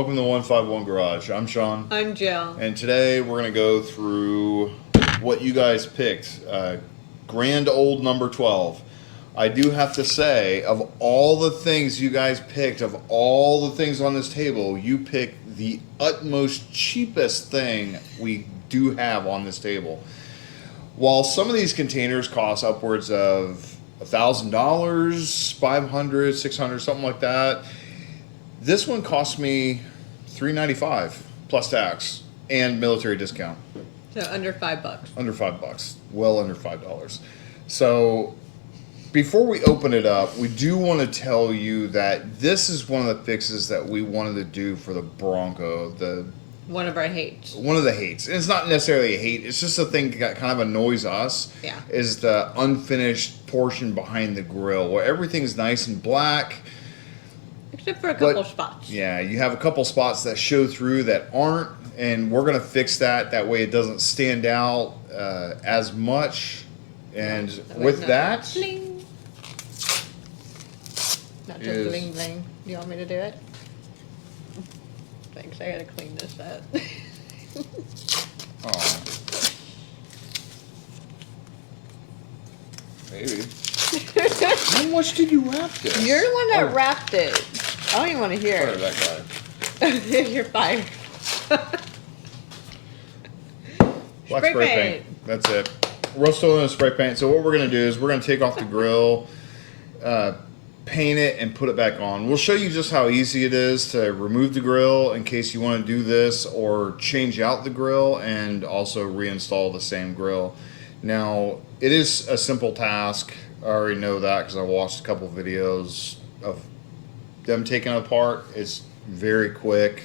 Welcome to 151 Garage. I'm Sean. I'm Jill. And today we're going to go through what you guys picked. Grand old number 12. I do have to say, of all the things you guys picked, of all the things on this table, you picked the utmost cheapest thing we do have on this table. While some of these containers cost upwards of $1,000, $500, $600, something like that, this one cost me $395 plus tax and military discount. So under $5. Under $5, well under $5. So before we open it up, we do want to tell you that this is one of the fixes that we wanted to do for the Bronco. One of our hates. One of the hates. And it's not necessarily a hate. It's just a thing that kind of annoys us. Yeah. Is the unfinished portion behind the grill where everything's nice and black. Except for a couple spots. Yeah, you have a couple spots that show through that aren't, and we're going to fix that. That way it doesn't stand out as much. And with that... Bling. Not just bling bling. Do you want me to do it? Thanks, I gotta clean this up. Oh. Maybe. How much did you wrap this? You're the one that wrapped it. I don't even want to hear Fire it. that guy. You're fired. Black spray paint. That's it. We're still in the spray paint. So what we're going to do is we're going to take off the grill, paint it, and put it back on. We'll show you just how easy it is to remove the grill in case you want to do this, or change out the grill and also reinstall the same grill. Now, it is a simple task. I already know that because I watched a couple videos of them taking it apart. It's very quick,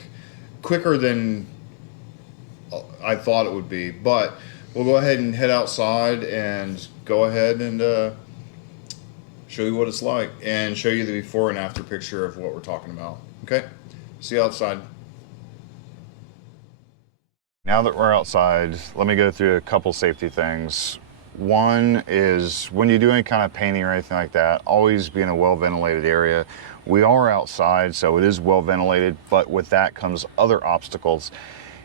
quicker than I thought it would be. But we'll go ahead and head outside and go ahead and show you what it's like and show you the before and after picture of what we're talking about. Okay, see you outside. Now that we're outside, let me go through a couple safety things. One is when you do any kind of painting or anything like that, always be in a well ventilated area. We are outside, so it is well ventilated, but with that comes other obstacles.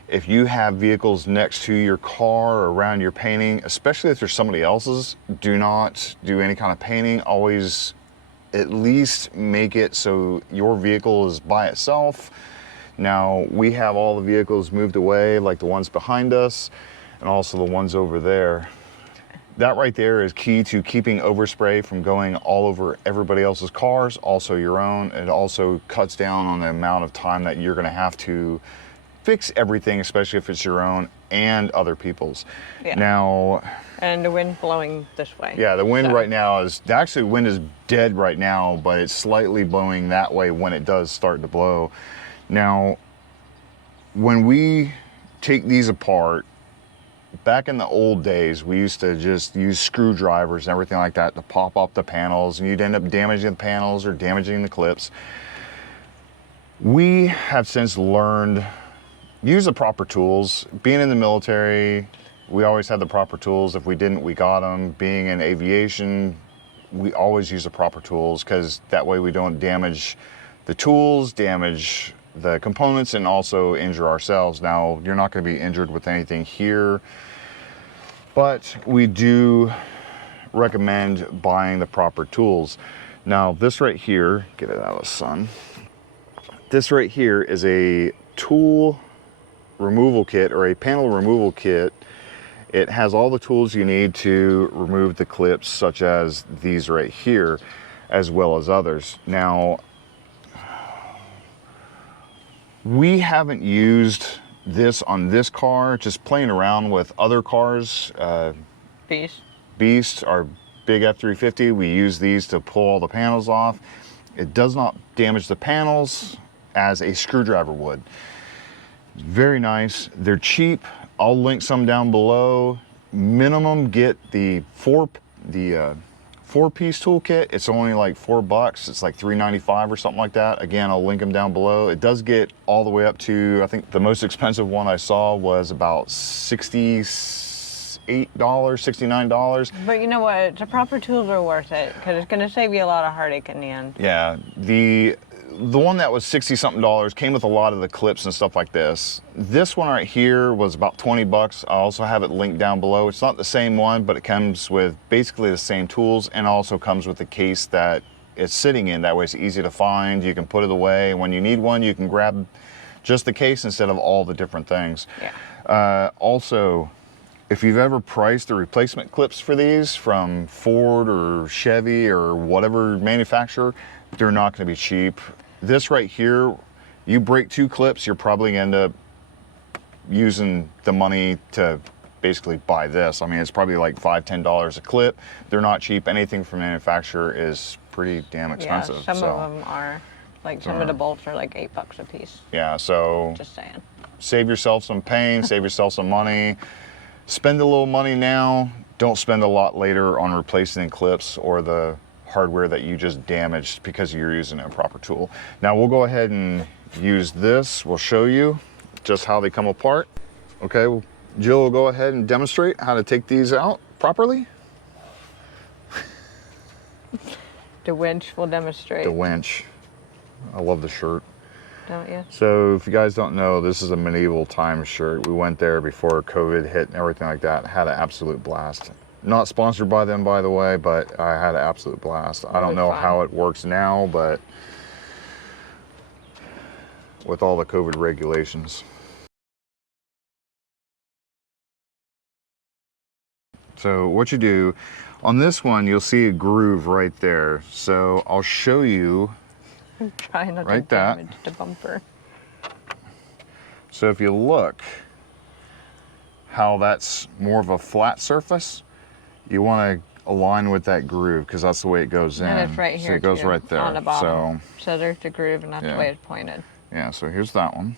If you have vehicles next to your car or around your painting, especially if there's somebody else's, do not do any kind of painting. Always at least make it so your vehicle is by itself. Now, we have all the vehicles moved away, like the ones behind us and also the ones over there. That right there is key to keeping overspray from going all over everybody else's cars, also your own. It also cuts down on the amount of time that you're going to have to fix everything, especially if it's your own and other people's. Yeah. Now, and the wind blowing this way. Yeah, the wind right now is actually, wind is dead right now, but it's slightly blowing that way when it does start to blow. Now, when we take these apart, back in the old days, we used to just use screwdrivers and everything like that to pop up the panels, and you'd end up damaging the panels or damaging the clips. We have since learned, use the proper tools. Being in the military, we always had the proper tools. If we didn't, we got them. Being in aviation, we always use the proper tools because that way we don't damage the tools, damage the components, and also injure ourselves. Now, you're not going to be injured with anything here, but we do recommend buying the proper tools. Now, this right here, get it out of the sun. This right here is a tool removal kit or a panel removal kit. It has all the tools you need to remove the clips, such as these right here, as well as others. Now, we haven't used this on this car, just playing around with other cars. Beast, our big F-350, we use these to pull all the panels off. It does not damage the panels as a screwdriver would. Very nice. They're cheap. I'll link some down below. Minimum, get the four-piece toolkit. It's only like $4. It's like $3.95 or something like that. Again, I'll link them down below. It does get all the way up to, I think the most expensive one I saw was about $68, $69. But you know what? The proper tools are worth it because it's going to save you a lot of heartache in the end. Yeah, the one that was 60 something dollars came with a lot of the clips and stuff like this. This one right here was about 20 bucks. I also have it linked down below. It's not the same one, but it comes with basically the same tools, and also comes with the case that it's sitting in. That way it's easy to find. You can put it away. When you need one, you can grab just the case instead of all the different things. Yeah. Also, if you've ever priced the replacement clips for these from Ford or Chevy or whatever manufacturer, they're not going to be cheap. This right here, you break 2 clips, you're probably going to end up using the money to basically buy this. I mean, it's probably like $5, $10 a clip. They're not cheap. Anything from manufacturer is pretty damn expensive. Yeah, some of them are. Like some of the bolts are like $8 a piece. Yeah, so Just saying. save yourself some pain, save yourself some money. Spend a little money now. Don't spend a lot later on replacing clips or the hardware that you just damaged because you're using an improper tool. Now we'll go ahead and use this. We'll show you just how they come apart. Okay, Jill will go ahead and demonstrate how to take these out properly. The winch will demonstrate. The winch. I love the shirt. Don't you? So if you guys don't know, this is a medieval times shirt. We went there before COVID hit and everything like that. Had an absolute blast. Not sponsored by them, by the way, but I had an absolute blast. I don't know how it works now, but with all the COVID regulations. So what you do, on this one, you'll see a groove right there. So I'll show you. I'm trying not Right to that. damage the bumper. So if you look how that's more of a flat surface, you want to align with that groove because that's the way it goes in. And it's right here So it goes too, right there. on the bottom. So there's the groove, and that's Yeah. the way it's pointed. Yeah, so here's that one.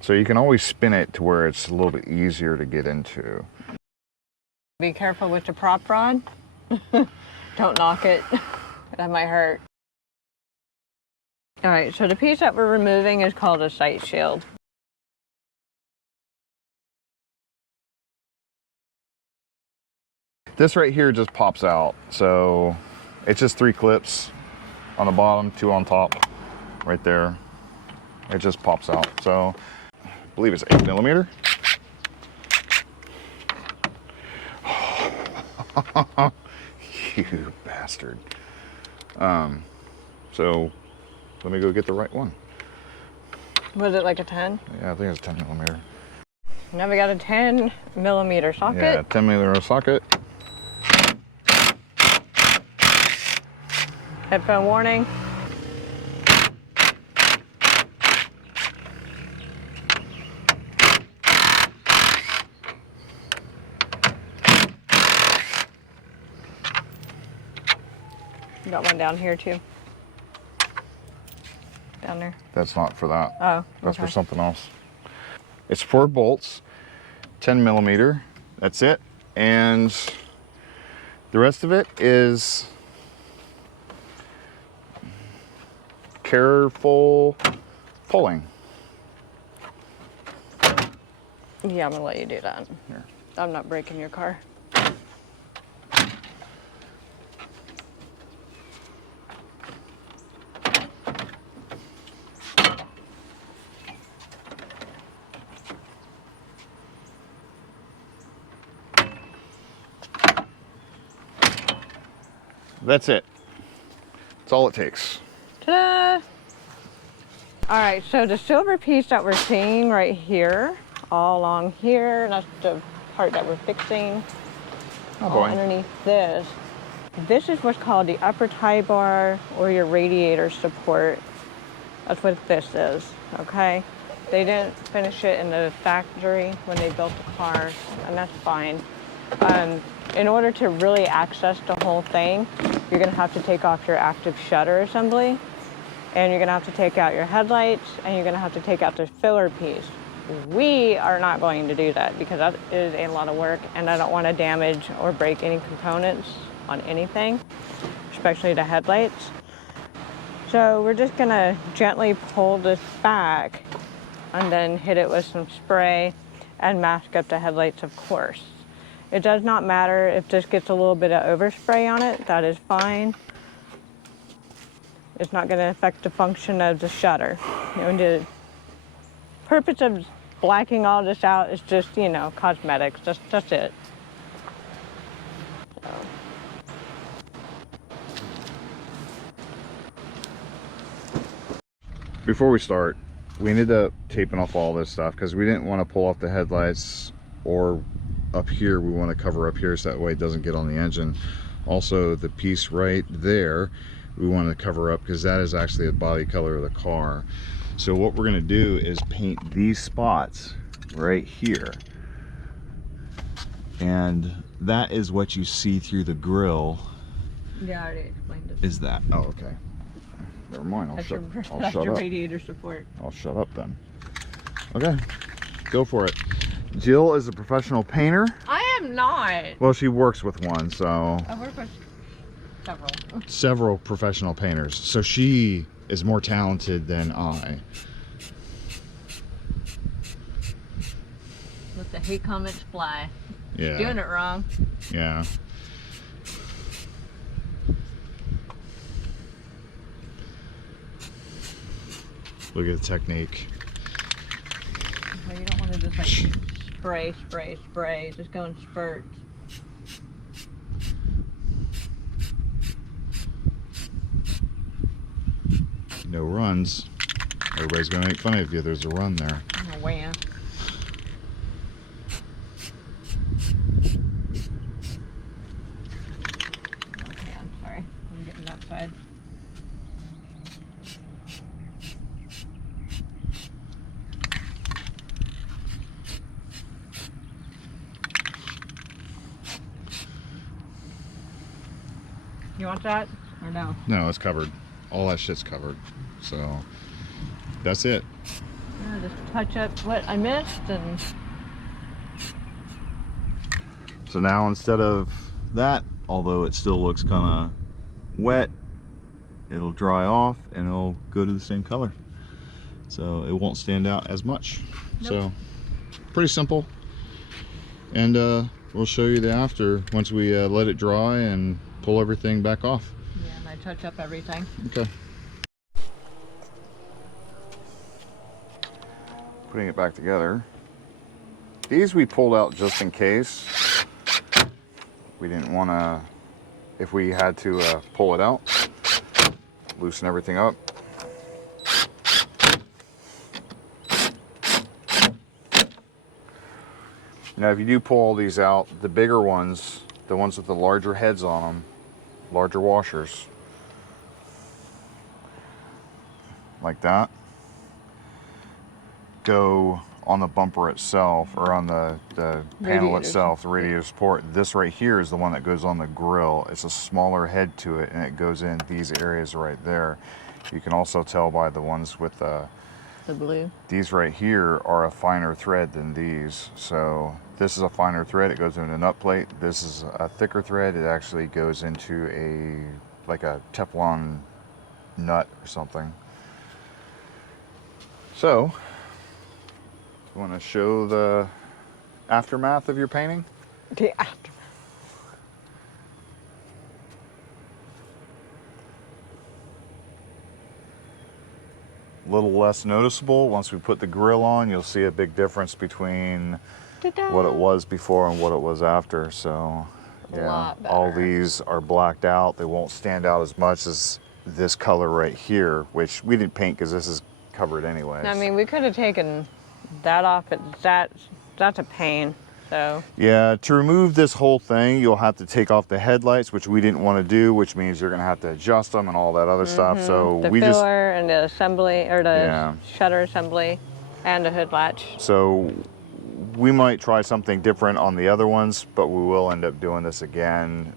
So you can always spin it to where it's a little bit easier to get into. Be careful with the prop rod. Don't knock it. That might hurt. All right, so the piece that we're removing is called a sight shield. This right here just pops out. So it's just 3 clips on the bottom, 2 on top, right there. It just pops out. So I believe it's 8mm. You bastard. So let me go get the right one. Was it like a 10? Yeah, I think it's 10mm. Now we got a 10mm socket. Yeah, 10mm socket. Headphone warning. Got one down here too. Down there. That's not for that. Oh, That's for okay. something else. It's 4 bolts, 10mm. That's it. And the rest of it is careful pulling. Yeah, I'm gonna let you do that. Here. I'm not breaking your car. That's it. That's all it takes. Ta-da! All right, so the silver piece that we're seeing right here, all along here, that's the part that we're fixing. Oh All boy. underneath this. This is what's called the upper tie bar or your radiator support. That's what this is, okay? They didn't finish it in the factory when they built the car, and that's fine. In order to really access the whole thing, you're gonna have to take off your active shutter assembly, and you're gonna have to take out your headlights, and you're gonna have to take out the filler piece. We are not going to do that because that is a lot of work, and I don't want to damage or break any components on anything, especially the headlights. So we're just gonna gently pull this back and then hit it with some spray and mask up the headlights, of course. It does not matter if this gets a little bit of overspray on it, that is fine. It's not gonna affect the function of the shutter. The purpose of blacking all this out is just, you know, cosmetics, that's it. So. Before we start, we ended up taping off all this stuff because we didn't want to pull off the headlights, or up here we want to cover up here so that way it doesn't get on the engine. Also, the piece right there we want to cover up because that is actually the body color of the car. So what we're going to do is paint these spots right here, and that is what you see through the grill. Yeah, I already explained it. Is that? Oh, okay. Never mind. I'll shut your up. radiator support. I'll shut up then. Okay, go for it. Jill is a professional painter. I am not. Well, she works with one, so. I work with several. Several professional painters. So she is more talented than I. Let the hate comments fly. Yeah. Doing it wrong. Yeah. Look at the technique. Well, you don't want to just like spray. Just go in spurts. No runs. Everybody's gonna make fun of you. There's a run there. Oh, wow. Okay, I'm sorry. I'm getting that side. You want that or no? No, it's covered. All that shit's covered. So that's it. Yeah, just touch up what I missed and. So now instead of that, although it still looks kind of wet, it'll dry off and it'll go to the same color. So it won't stand out as much. Nope. So pretty simple. And we'll show you the after once we let it dry and pull everything back off. Yeah, and I touch up everything. Okay. Putting it back together. These we pulled out just in case. We didn't want to, if we had to pull it out, loosen everything up. Now if you do pull all these out, the bigger ones, the ones with the larger heads on them, larger washers, like that, go on the bumper itself, or on the panel itself, the radiator support. This right here is the one that goes on the grill. It's a smaller head to it, and it goes in these areas right there. You can also tell by the ones with The blue. these right here are a finer thread than these. So this is a finer thread, it goes into a nut plate. This is a thicker thread, it actually goes into like a Teflon nut or something. So, you want to show the aftermath of your painting? The aftermath. A little less noticeable. Once we put the grill on, you'll see a big difference between what it was before and what it was after. So, yeah, all these are blacked out. They won't stand out as much as this color right here, which we didn't paint because this is covered anyways. I mean, we could have taken that off, but that's a pain. So yeah, to remove this whole thing, you'll have to take off the headlights, which we didn't want to do, which means you're going to have to adjust them and all that other stuff. So the we filler and the assembly, or the shutter assembly, and the hood latch. So we might try something different on the other ones, but we will end up doing this again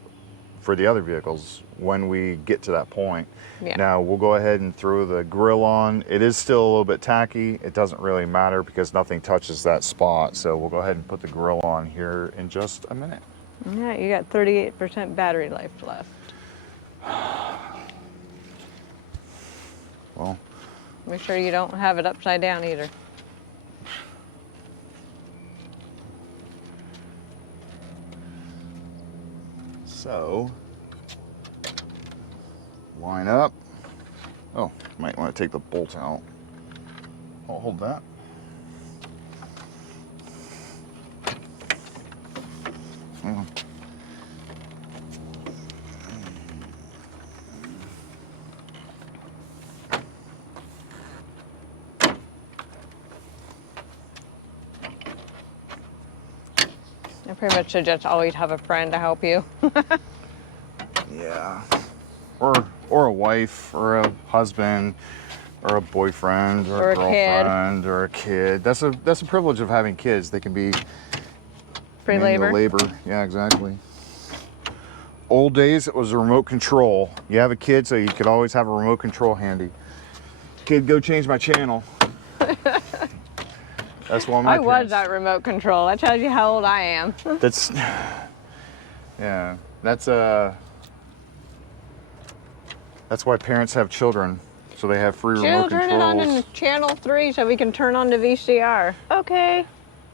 for the other vehicles when we get to that point. Yeah. Now we'll go ahead and throw the grill on. It is still a little bit tacky. It doesn't really matter because nothing touches that spot. So we'll go ahead and put the grill on here in just a minute. Yeah, you got 38% battery life left. Well, Make sure you don't have it upside down either. so line up. Oh, might want to take the bolt out. I'll hold that. Hang on. I pretty much should just always have a friend to help you. Yeah. Or a wife, or a husband, or a boyfriend, or a girlfriend, or a kid. That's a privilege of having kids. They can be Free manual labor. Yeah, exactly. Old days, it was a remote control. You have a kid, so you could always have a remote control handy. Kid, go change my channel. That's one of my I was that remote control. That tells you how old I am. That's, yeah, that's why parents have children, so they have free remote Turn it on controls. to channel 3 so we can turn on the VCR. Okay.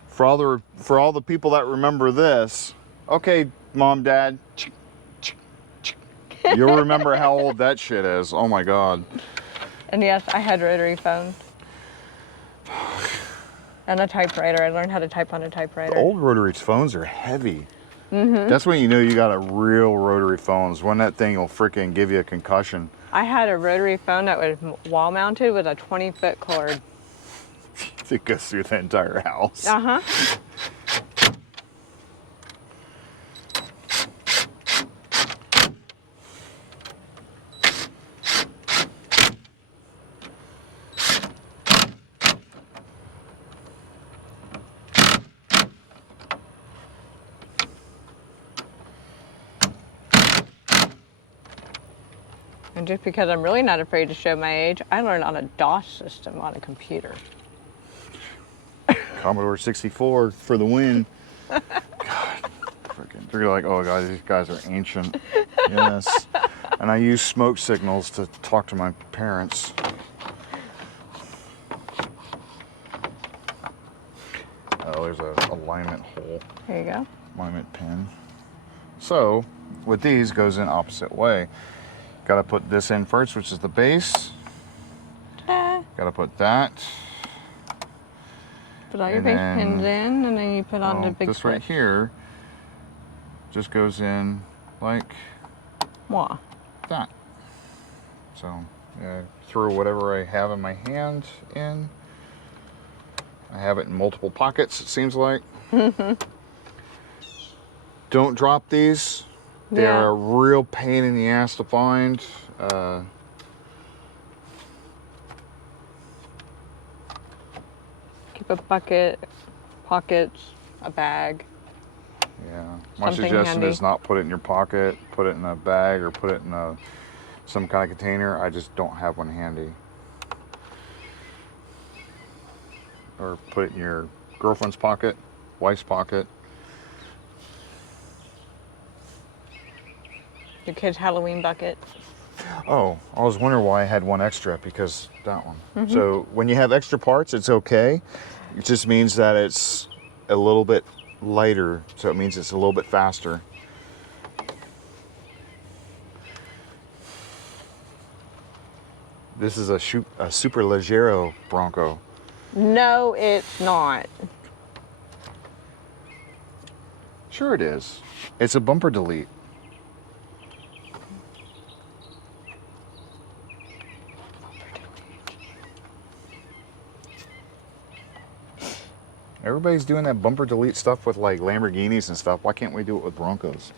For all the people that remember this, okay, mom, dad, you'll remember how old that shit is. Oh my God. And yes, I had rotary phones. And a typewriter. I learned how to type on a typewriter. The old rotary phones are heavy. That's when you know you got a real rotary phones. When that thing will freaking give you a concussion. I had a rotary phone that was wall mounted with a 20-foot cord. It goes through the entire house. Uh-huh. And just because I'm really not afraid to show my age, I learned on a DOS system on a computer. Commodore 64 for the win. God, freaking, they're like, oh God, these guys are ancient. Yes. And I use smoke signals to talk to my parents. Oh, there's a alignment hole. There you go. Alignment pin. So, with these, goes in opposite way. Got to put this in first, which is the base. Ta-da. Got to put that. Put all your And base then- pins in, and then you put on the big this right switch. here just goes in like Mwah. that. So, throw whatever I have in my hand in. I have it in multiple pockets, it seems like. Don't drop these. They're Yeah. a real pain in the ass to find. Keep a bucket, pockets, a bag. Yeah. My Something suggestion handy. is not put it in your pocket, put it in a bag, or put it in some kind of container. I just don't have one handy. Or put it in your girlfriend's pocket, wife's pocket. Your kid's Halloween bucket. Oh, I was wondering why I had one extra, because that one. So when you have extra parts, it's okay. It just means that it's a little bit lighter, so it means it's a little bit faster. This is a super leggero Bronco. No, it's not. Sure it is. It's a bumper delete. Everybody's doing that bumper delete stuff with like Lamborghinis and stuff. Why can't we do it with Broncos?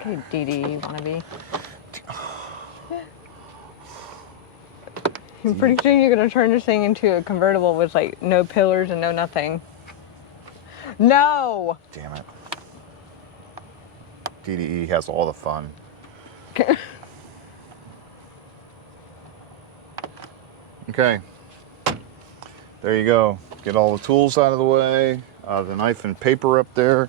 Okay, DD, wannabe. Pretty soon you're gonna turn this thing into a convertible with like no pillars and no nothing. No! Damn it. DDE has all the fun. Okay. There you go. Get all the tools out of the way. The knife and paper up there.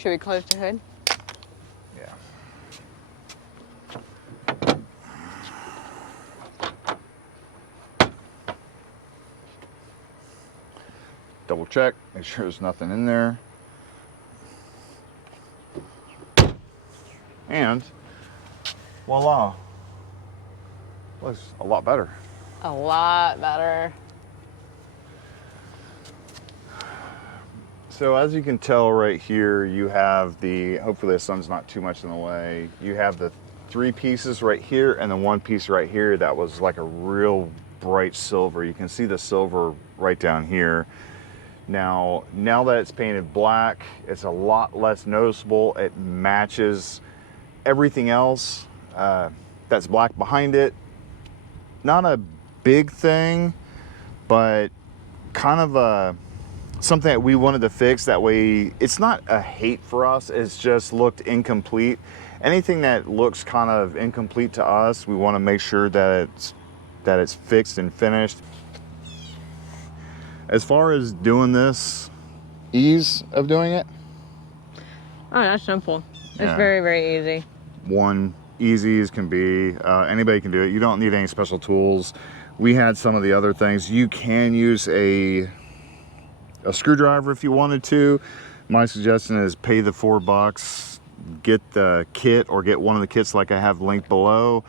Should we close the hood? Yeah. Double check, make sure there's nothing in there. And voila, looks a lot better. A lot better. So as you can tell right here, you have the, hopefully the sun's not too much in the way, you have the 3 pieces right here and the 1 piece right here that was like a real bright silver. You can see the silver right down here. Now that it's painted black, it's a lot less noticeable. It matches everything else that's black behind it. Not a big thing, but kind of something that we wanted to fix. That way, it's not a hate for us, it's just looked incomplete. Anything that looks kind of incomplete to us, we want to make sure that it's fixed and finished. As far as doing this, ease of doing it. Oh, that's simple. It's Yeah. very, very easy. One, easy as can be. Anybody can do it. You don't need any special tools. We had some of the other things. You can use a screwdriver if you wanted to. My suggestion is pay the $4, get the kit or get one of the kits like I have linked below,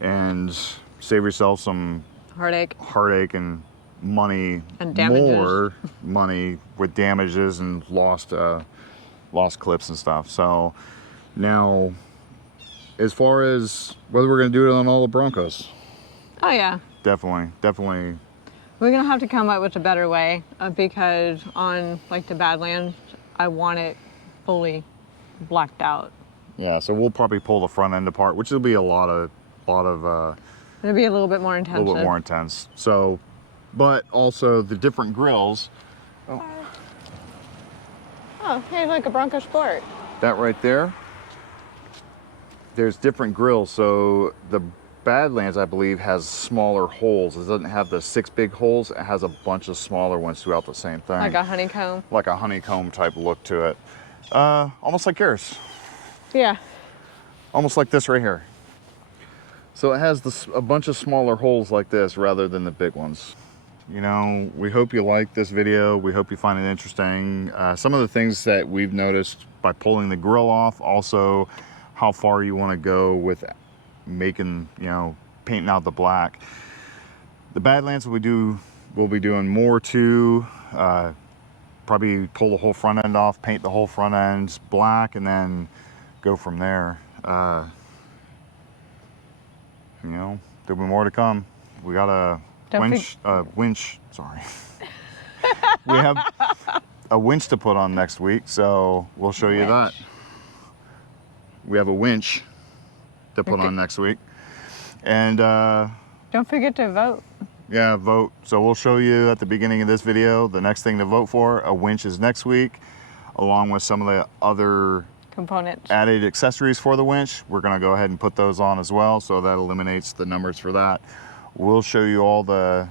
and save yourself some Heartache. and money, And damages. more money with damages and lost clips and stuff. So now, as far as whether we're going to do it on all the Broncos, Oh yeah. definitely. We're gonna have to come up with a better way because on like the Badlands, I want it fully blacked out. Yeah, so we'll probably pull the front end apart, which will be a lot of It'll be a little bit more intense. a little bit more intense. So, but also the different grills. Oh, hey, like a Bronco Sport. That right there, there's different grills. So the Badlands, I believe, has smaller holes. It doesn't have the 6 big holes. It has a bunch of smaller ones throughout the same thing. Like a honeycomb. Like a honeycomb type look to it. Almost like yours. Yeah. Almost like this right here. So it has a bunch of smaller holes like this rather than the big ones. You know, we hope you like this video. We hope you find it interesting. Some of the things that we've noticed by pulling the grill off, also how far you want to go with making, painting out the black. The Badlands we'll be doing more to, probably pull the whole front end off, paint the whole front end black, and then go from there. There'll be more to come. We got a winch, sorry. We have a winch to put on next week, so we'll show you that. We have a winch to put on next week. And don't forget to vote. Yeah, vote. So we'll show you at the beginning of this video the next thing to vote for. A winch is next week, along with some of the other Components. added accessories for the winch. We're going to go ahead and put those on as well, so that eliminates the numbers for that. We'll show you all the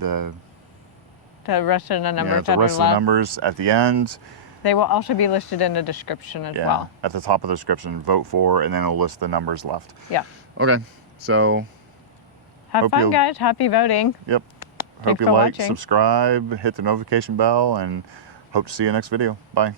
rest of the numbers the rest of the numbers at the end. They will also be listed in the description as well. At the top of the description, vote for, and then it'll list the numbers left. Yeah. Okay, so have fun, guys. Happy voting. Yep. Thanks Hope you for like, watching. subscribe, hit the notification bell, and hope to see you next video. Bye.